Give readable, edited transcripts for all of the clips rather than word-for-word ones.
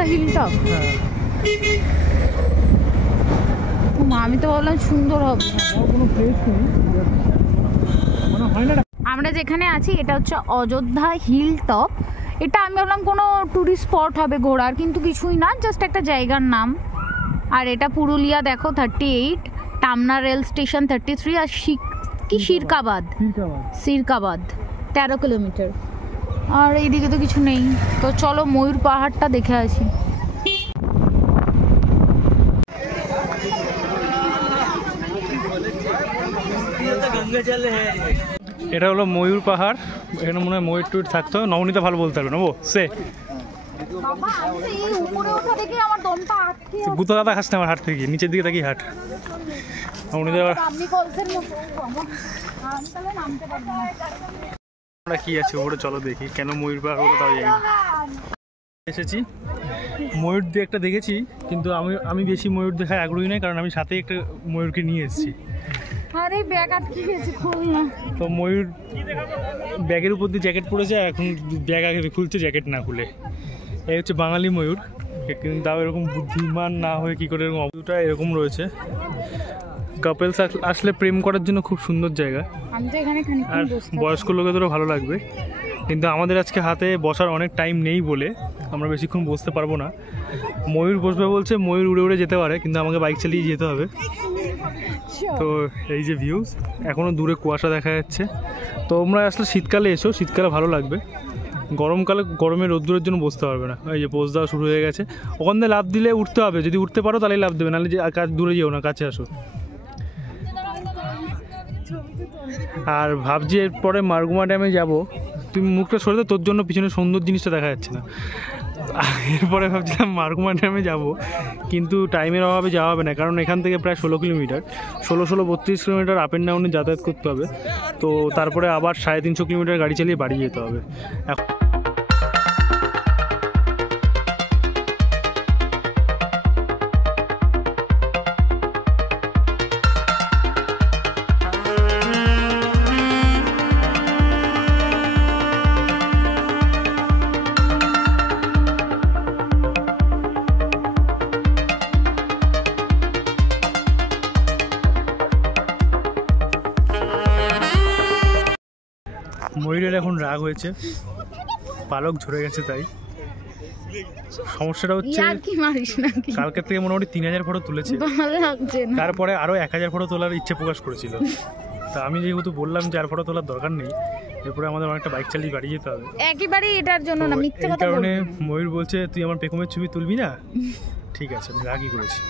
Ayodhya hill top. আমি তো ভাবলাম সুন্দর হবে। আমরা যেখানে আছি এটা হচ্ছে অযোধ্যা হিল টপ। এটা আমি ভাবলাম কোনো টুরিস্ট স্পট হবে ঘোরার, কিন্তু কিছুই না, জাস্ট একটা জায়গার নাম। আর এটা পুরুলিয়া দেখো 38, টামনা রেল স্টেশন 33, আর সিরকাবাদ 13 কিলোমিটার। আর এইদিকে তো কিছু নেই, তো চলো ময়ূর পাহাড়টা দেখে আসি। এটা হলো ময়ূর পাহাড়। এখানে মনে হয় ময়ূর টুইট থাকতো। নবনীতা ভালো বলতে পারবে না ও সে গুতো দাদা খাস না আমার হাট থেকে, নিচের দিকে তাকিয়ে হাট। আমরা কি আছে ওপরে চলো দেখি, কেন ময়ূর পাহাড় হলো তাও জানি না। এসেছি ময়ূর দিয়ে একটা দেখেছি, কিন্তু আমি বেশি ময়ূর দেখায় আগ্রহী নয়, কারণ আমি সাথে একটা ময়ূরকে নিয়ে এসেছি। আরে ব্যাগ আটকে গেছে, খুল না। তো ময়ূর ব্যাগের উপর দিয়ে জ্যাকেট পরেছে, এখন ব্যাগ আগে খুলছে জ্যাকেট না খুলে। এই হচ্ছে বাঙালি ময়ূর, কিন্তু তাও এরকম বুদ্ধিমান না হয়ে কী করে এরকম অবস্থা এরকম রয়েছে। কাপেলস আসলে প্রেম করার জন্য খুব সুন্দর জায়গা, আর বয়স্ক লোকেদেরও ভালো লাগবে। কিন্তু আমাদের আজকে হাতে বসার অনেক টাইম নেই বলে আমরা বেশিক্ষণ বসতে পারবো না। ময়ূর বসবে বলছে, ময়ূর উড়ে উড়ে যেতে পারে, কিন্তু আমাকে বাইক চালিয়ে যেতে হবে। তো এই যে ভিউজ, এখনও দূরে কুয়াশা দেখা যাচ্ছে। তো তোমরা আসলে শীতকালে এসো, শীতকালে ভালো লাগবে। গরমকালে গরমে রোদ্দুরের জন্য বসতে পারবে না। এই যে পোজ দেওয়া শুরু হয়ে গেছে, ওখান থেকে লাফ দিলে উঠতে হবে, যদি উঠতে পারো তাহলেই লাফ দেবে, নাহলে যে দূরে যেও না, কাছে আসো। আর ভাবছি এরপরে মারগুমা ড্যামে যাব। তুমি মুখটা সরে দাও, তোর জন্য পিছনে সুন্দর জিনিসটা দেখা যাচ্ছে না। এরপরে ভাবছিলাম মারগুমা ড্যামে যাব, কিন্তু টাইমের অভাবে যাওয়া হবে না, কারণ এখান থেকে প্রায় 16 কিলোমিটার, 32 কিলোমিটার আপ অ্যান্ড ডাউনে যাতায়াত করতে হবে। তো তারপরে আবার 350 কিলোমিটার গাড়ি চালিয়ে বাড়ি যেতে হবে। ময়ূরের এখন রাগ হয়েছে, পালক ঝরে গেছে, তাই সমস্যাটা হচ্ছে কালকের থেকে মোটামুটি 3000 ফটো তুলেছে, তারপরে আরো 1000 ফটো তোলার ইচ্ছে প্রকাশ করেছিল। তা আমি যেহেতু বললাম যে আর ফটো তোলার দরকার নেই, এরপরে আমাদের অনেকটা বাইক চালিয়ে বাড়ি যেতে হবে। একেবারেই এটার জন্য না, মিথ্যা কথা। এই কারণে ময়ূর বলছে তুই আমার পেখমের ছবি তুলবি না, ঠিক আছে আমি রাগই করেছি।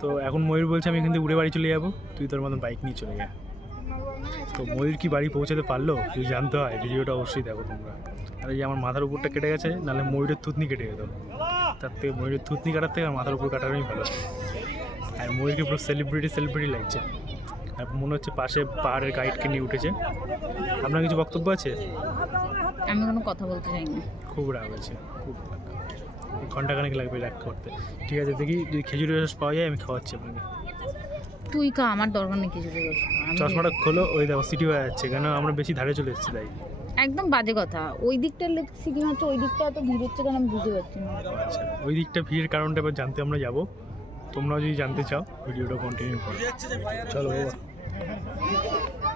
তো এখন ময়ূর বলছে আমি এখান থেকে উড়ে বাড়ি চলে যাবো, তুই তোর মতন বাইক নিয়ে চলে যা। তো ময়ূর কি বাড়ি পৌঁছাতে পারলো তুই জানতে হয়, ভিডিওটা অবশ্যই দেখো তোমরা। আর এই যে আমার মাথার উপরটা কেটে গেছে, নাহলে ময়ূরের থুতনি কেটে যেত। তার থেকে ময়ূরের থুতনি কাটার থেকে মাথার উপর কাটারই ভালো। আর ময়ূরকে পুরো সেলিব্রিটি লাগছে। আর মনে হচ্ছে পাশে পাহাড়ের গাইডকে নিয়ে উঠেছে। আপনার কিছু বক্তব্য আছে? আমি কোনো কথা বলতে চাই না। খুব রাগ হয়েছে, খুব ঘন্টাখানেক লাগবে রাগ করতে। ঠিক আছে, দেখি যদি খেজুরের রস পাওয়া যায় আমি খাওয়াচ্ছি আপনাকে। তুই খা, আমার দরকার নেই কিছু। চশমাটা খোলো, ওই দেখো সিটি হয়ে যাচ্ছে, কেন আমরা বেশি ধারে চলে এসেছি তাই। একদম বাজে কথা। ওই দিকটার সিটি হচ্ছে, ওই দিকটা এত ভিড় হচ্ছে কেন আমি বুঝতে পারছি না। আচ্ছা, ওই দিকটা ভিড়ের কারণটা এবার জানতে আমরা যাবো। তোমরাও যদি জানতে চাও ভিডিওটা কন্টিনিউ করো। চলো বাবা,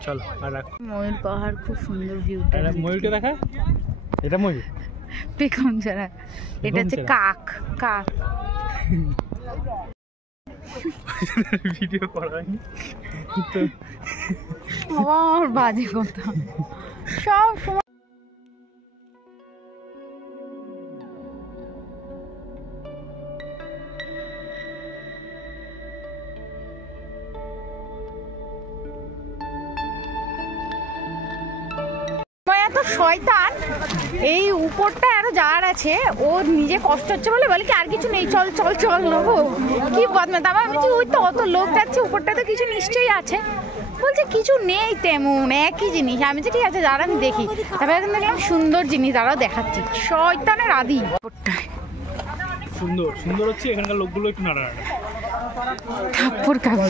চলো। আর রাখ, ময়ূর পাহাড় খুব সুন্দর ভিউ। ময়ূরকে দেখা, এটা ময়ূর পেখম ছাড়া, এটা হচ্ছে কাক। কাক ভিডিও করা হয়নি তো আমার বাজে কথা সব সময়। এত শয়তান, এই উপরটা আরো যার আছে, ও নিজে কষ্ট হচ্ছে বলে বলে কি আর কিছু নেই, চল চল চল নেবো। কি বদমাশ। তারপর আমি ওই তো অত লোক যাচ্ছে, উপরটা তো কিছু নিশ্চয়ই আছে। বলছে কিছু নেই তেমন, একই জিনিস। আমি যে ঠিক আছে যারা আমি দেখি, তারপরে এখন দেখলাম সুন্দর জিনিস, তারাও দেখাচ্ছি। শয়তানের আদি। সুন্দর সুন্দর হচ্ছে, এখানকার লোকগুলো একটু নাড়া নাড়া থাপ্পড় খাবে।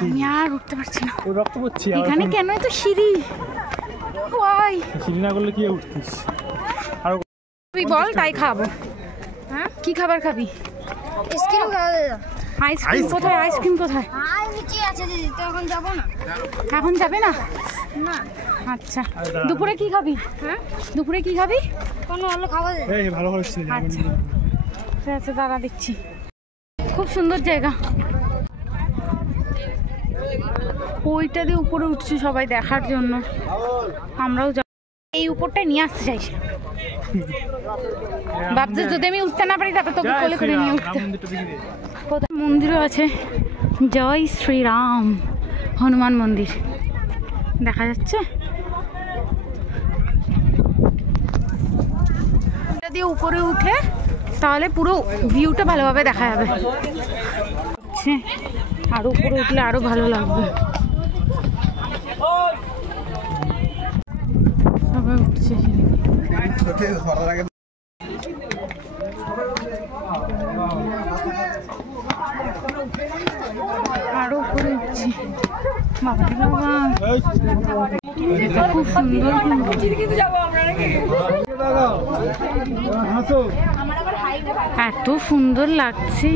আমি আর উঠতে পারছি না। ও রক্ত পড়ছে এখানে কেন এত সিঁড়ি? ওই সিঁড়ি না করলে কি উঠতিস? আর তুই বল, তাই খাবো। হ্যাঁ, কি খাবার খাবি? আইসক্রিম খাওয়া দাদা। আইসক্রিম কোথায়? আইসক্রিম কোথায়? আর নিচে আছে দিদি, তো এখন যাবো না। এখন যাবে না? না, আচ্ছা, দুপুরে কি খাবি? হ্যাঁ দুপুরে কি খাবি? কোনো হলো খাওয়া যাবে। এই ভালো হচ্ছে আচ্ছা ঠিক আছে, দাঁড়া দিচ্ছি। খুব সুন্দর জায়গা। ওইটা দিয়ে উপরে উঠছি সবাই দেখার জন্য, আমরাও যাব। এই উপরটা নিয়ে আসতে চাইছি, ভাবছি যদি আমি উঠতে না পারি তারপর তোকে কোলে করে নিয়ে উঠতে। কোথায় মন্দিরও আছে, জয় শ্রীরাম হনুমান মন্দির দেখা যাচ্ছে। এটা দিয়ে উপরে উঠে তাহলে পুরো ভিউটা ভালোভাবে দেখা যাবে। আর উপরে উঠলে আরো ভালো লাগবে। সবাই উঠছে, আরো উপরে উঠছি। বাবা বাবা, খুব সুন্দর, এত সুন্দর লাগছে।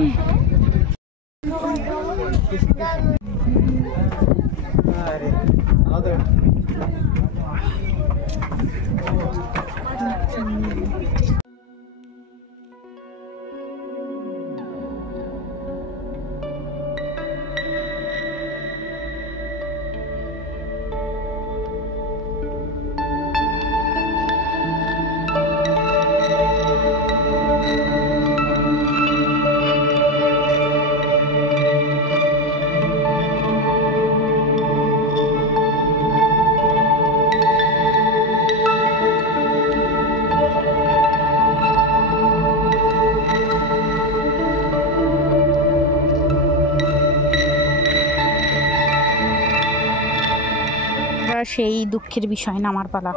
সেই দুঃখের বিষয় নামার পালা।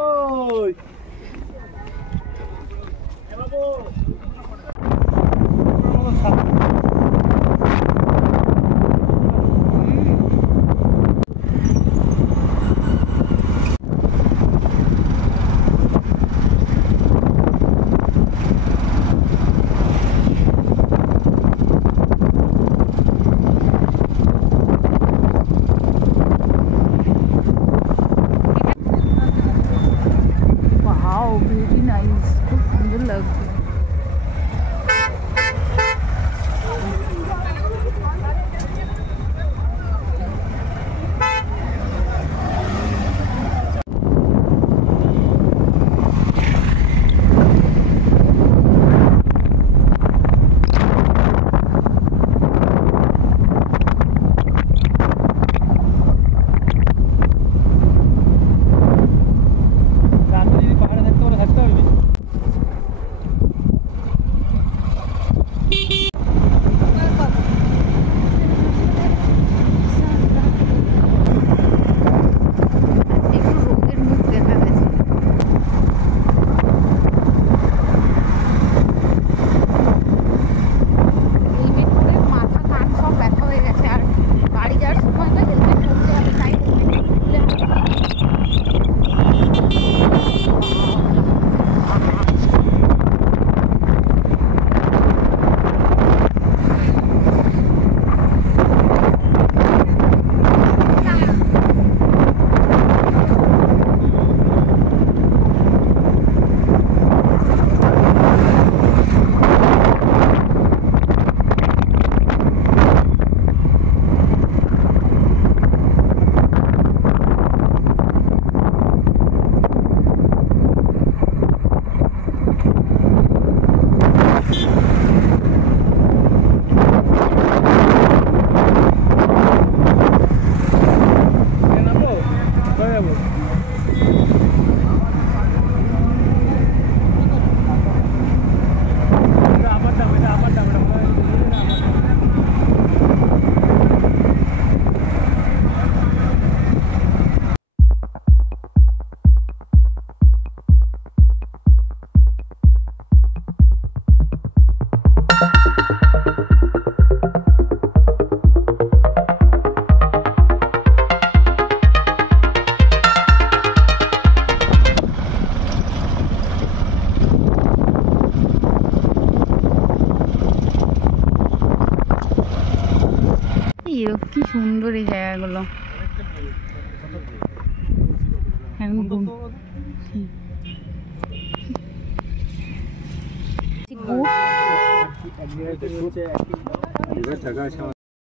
কি সুন্দর এই জায়গাগুলো।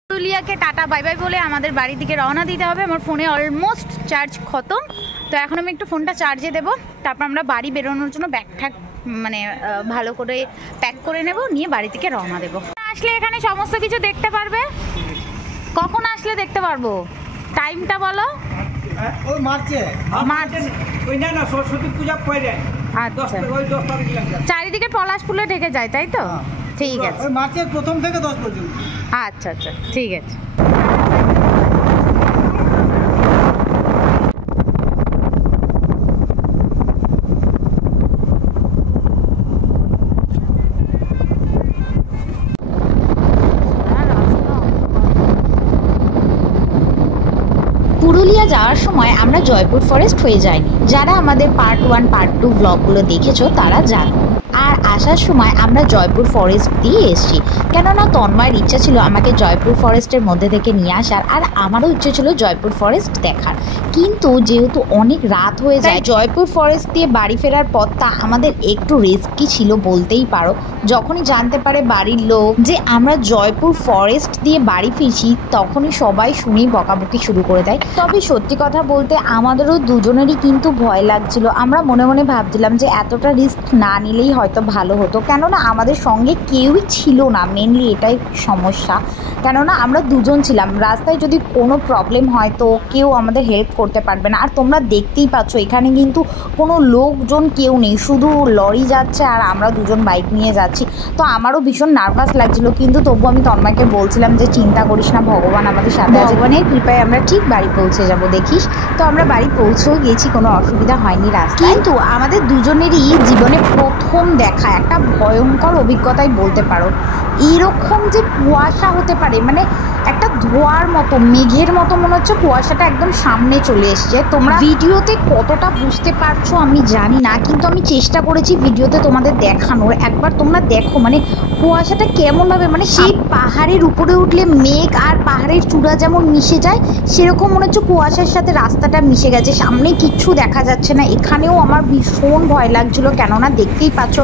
পুরুলিয়াকে টাটা বাই বাই বলে আমাদের বাড়ির দিকে রওনা দিতে হবে। আমার ফোনে অলমোস্ট চার্জ খতম, তো এখন আমি একটু ফোনটা চার্জে দেবো, তারপর আমরা বাড়ি বেরোনোর জন্য ব্যাগ ঠ্যাগ মানে ভালো করে প্যাক করে নেব, নিয়ে বাড়ি থেকে রওনা দেবো। আসলে এখানে সমস্ত কিছু দেখতে পারবে। কখন আসলে দেখতে পারবো? টাইমটা বলো। ওই মার্চে ওই না সরস্বতী পূজা পরে। আচ্ছা, চারিদিকে পলাশ ফুলে ঢেকে যায়, তাই তো? ঠিক আছে, ওই মার্চের প্রথম থেকে 10 পর্যন্ত। আচ্ছা আচ্ছা, ঠিক আছে। পুরুলিয়া যাওয়ার সময় আমরা জয়পুর ফরেস্ট হয়ে যাইনি। যারা আমাদের পার্ট 1 পার্ট 2 ব্লগগুলো দেখেছো তারা জানো। আর আসার সময় আমরা জয়পুর ফরেস্ট দিয়ে এসেছি, কেননা তন্ময়ের ইচ্ছা ছিল আমাকে জয়পুর ফরেস্টের মধ্যে থেকে নিয়ে আসার, আর আমারও ইচ্ছে ছিল জয়পুর ফরেস্ট দেখার। কিন্তু যেহেতু অনেক রাত হয়ে যায়, জয়পুর ফরেস্ট দিয়ে বাড়ি ফেরার পথটা আমাদের একটু রিস্কি ছিল বলতেই পারো। যখনই জানতে পারে বাড়ির লোক যে আমরা জয়পুর ফরেস্ট দিয়ে বাড়ি ফিরছি, তখনই সবাই শুনেই বকাবকি শুরু করে দেয়। তবে সত্যি কথা বলতে আমাদেরও দুজনেরই কিন্তু ভয় লাগছিল। আমরা মনে মনে ভাবছিলাম যে এতটা রিস্ক না নিলেই হয়তো ভালো হতো, কেননা আমাদের সঙ্গে কেউই ছিল না। মেনলি এটাই সমস্যা, কেননা আমরা দুজন ছিলাম। রাস্তায় যদি কোনো প্রবলেম হয় তো কেউ আমাদের হেল্প করতে পারবে না। আর তোমরা দেখতেই পাচ্ছ এখানে কিন্তু কোনো লোকজন কেউ নেই, শুধু লরি যাচ্ছে আর আমরা দুজন বাইক নিয়ে যাচ্ছি। তো আমারও ভীষণ নার্ভাস লাগছিল, কিন্তু তবু আমি তন্ময়কে বলছিলাম যে চিন্তা করিস না, ভগবান আমাদের সাথে আছে, ভগবানের কৃপায় আমরা ঠিক বাড়ি পৌঁছে যাব, দেখিস। তো আমরা বাড়ি পৌঁছেও গেছি, কোনো অসুবিধা হয়নি রাস্তায়। কিন্তু আমাদের দুজনেরই জীবনে প্রথম দেখা একটা ভয়ঙ্কর অভিজ্ঞতাই বলতে পারো। এইরকম যে কুয়াশা হতে পারে, মানে একটা ধোঁয়ার মতো, মেঘের মতো মনে হচ্ছে কুয়াশাটা একদম সামনে চলে এসছে। তোমরা ভিডিওতে কতটা বুঝতে পারছো আমি জানি না, কিন্তু আমি চেষ্টা করেছি ভিডিওতে তোমাদের দেখানোর। একবার তোমরা দেখো মানে কুয়াশাটা কেমনভাবে, মানে সেই পাহাড়ের উপরে উঠলে মেঘ আর পাহাড়ের চূড়া যেমন মিশে যায়, সেরকম মনে হচ্ছে কুয়াশার সাথে রাস্তাটা মিশে গেছে, সামনে কিচ্ছু দেখা যাচ্ছে না। এখানেও আমার ভীষণ ভয় লাগছিল, কেননা দেখতেই পাচ্ছ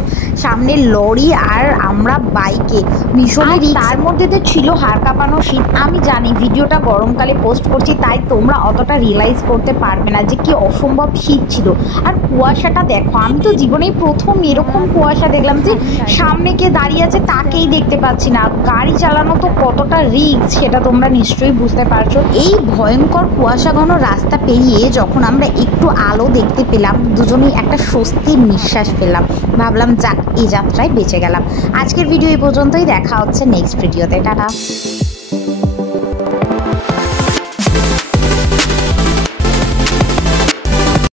সামনে লরি আর আমরা বাইকে, ভীষণই রিস্ক। তার মধ্যে তো ছিল হাড় কাঁপানো শীত। আমি জানি ভিডিওটা গরমকালে পোস্ট করছি, তাই তোমরা অতটা রিয়েলাইজ করতে পারবে না যে কি অসম্ভব শীত ছিল। আর কুয়াশাটা দেখো, আমি তো জীবনেই প্রথম এরকম কুয়াশা দেখলাম যে সামনে কে দাঁড়িয়ে আছে তাকেই দেখতে পাচ্ছি না। গাড়ি চালানো তো কতটা রিস্ক সেটা তোমরা নিশ্চয়ই বুঝতে পারছো। এই ভয়ঙ্কর কুয়াশা ঘন রাস্তা পেরিয়ে যখন আমরা একটু আলো দেখতে পেলাম, দুজনেই একটা স্বস্তির নিঃশ্বাস পেলাম। ভাবলাম যাক, এই যাত্রায় বেঁচে গেলাম। আজকের ভিডিও এই পর্যন্তই, দেখা হচ্ছে নেক্সট ভিডিওতে। টাটা।